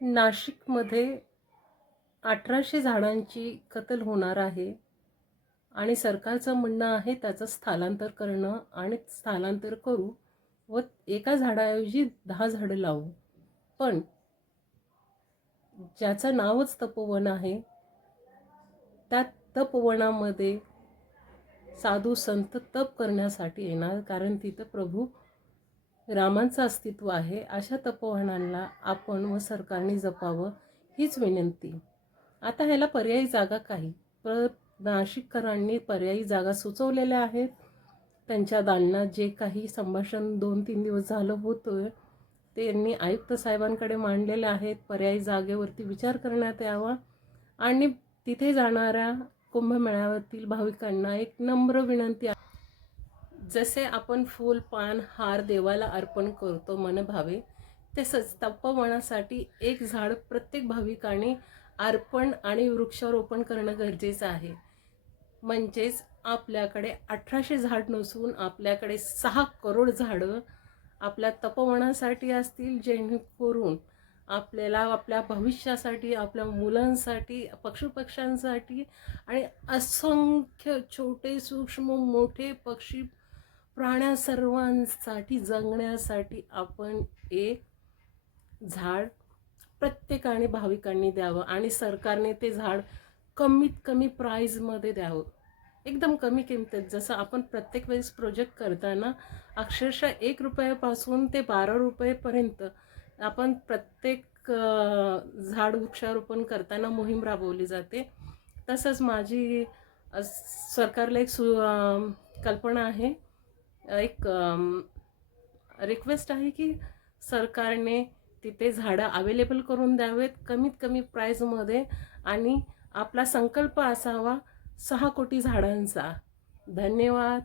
नाशिकमध्ये अठराशे झाडांची कत्तल होणार आहे आणि सरकारचं म्हणणं आहे त्याचं स्थलांतर करणं आणि स्थलांतर करू व एका झाडाऐवजी दहा झाडं लावू. पण ज्याचं नावच तपोवन आहे त्या तपवनामध्ये साधू संत तप करण्यासाठी येणार कारण तिथं प्रभू रामांचं अस्तित्व आहे अशा तपोवनांना आपण व सरकारने जपावं हीच विनंती. आता ह्याला पर्यायी जागा काही? पर नाशिककरांनी पर्यायी जागा सुचवलेल्या आहेत. त्यांच्या दालनात जे काही संभाषण दोन तीन दिवस झालं होतं त्यांनी आयुक्त साहेबांकडे मांडलेले आहेत पर्यायी जागेवरती विचार करण्यात यावा आणि तिथे जाणाऱ्या कुंभमेळ्यावरील भाविकांना एक नम्र विनंती आहे. जसे आपण फूल पान हार देवाला अर्पण करतो मनभावे तसंच तपोवनासाठी एक झाड प्रत्येक भाविकाने अर्पण आणि वृक्षारोपण करणं गरजेचं आहे. म्हणजेच आपल्याकडे अठराशे झाड नसून आपल्याकडे सहा करोड झाडं आपल्या तपोवनासाठी असतील जेणेकरून आपल्याला आपल्या भविष्यासाठी आपल्या मुलांसाठी पशुपक्ष्यांसाठी आणि असंख्य छोटे सूक्ष्म मोठे पक्षी प्राण्या सर्वांसाठी जगण्यासाठी आपण एक झाड प्रत्येकाने भाविकांनी द्यावं आणि सरकारने ते झाड कमीत कमी प्राईजमध्ये द्यावं. एकदम कमी किमतीत. जसं आपण प्रत्येक वेळेस प्रोजेक्ट करताना अक्षरशः एक रुपयापासून ते बारा रुपयेपर्यंत आपण प्रत्येक झाड वृक्षारोपण करताना मोहीम राबवली जाते. तसंच माझी सरकारला एक सु कल्पना आहे. एक रिक्वेस्ट आहे की सरकारने तिथे झाडं अवेलेबल करून द्यावेत कमीत कमी प्राईजमध्ये आणि आपला संकल्प असावा सहा कोटी झाडांचा. धन्यवाद.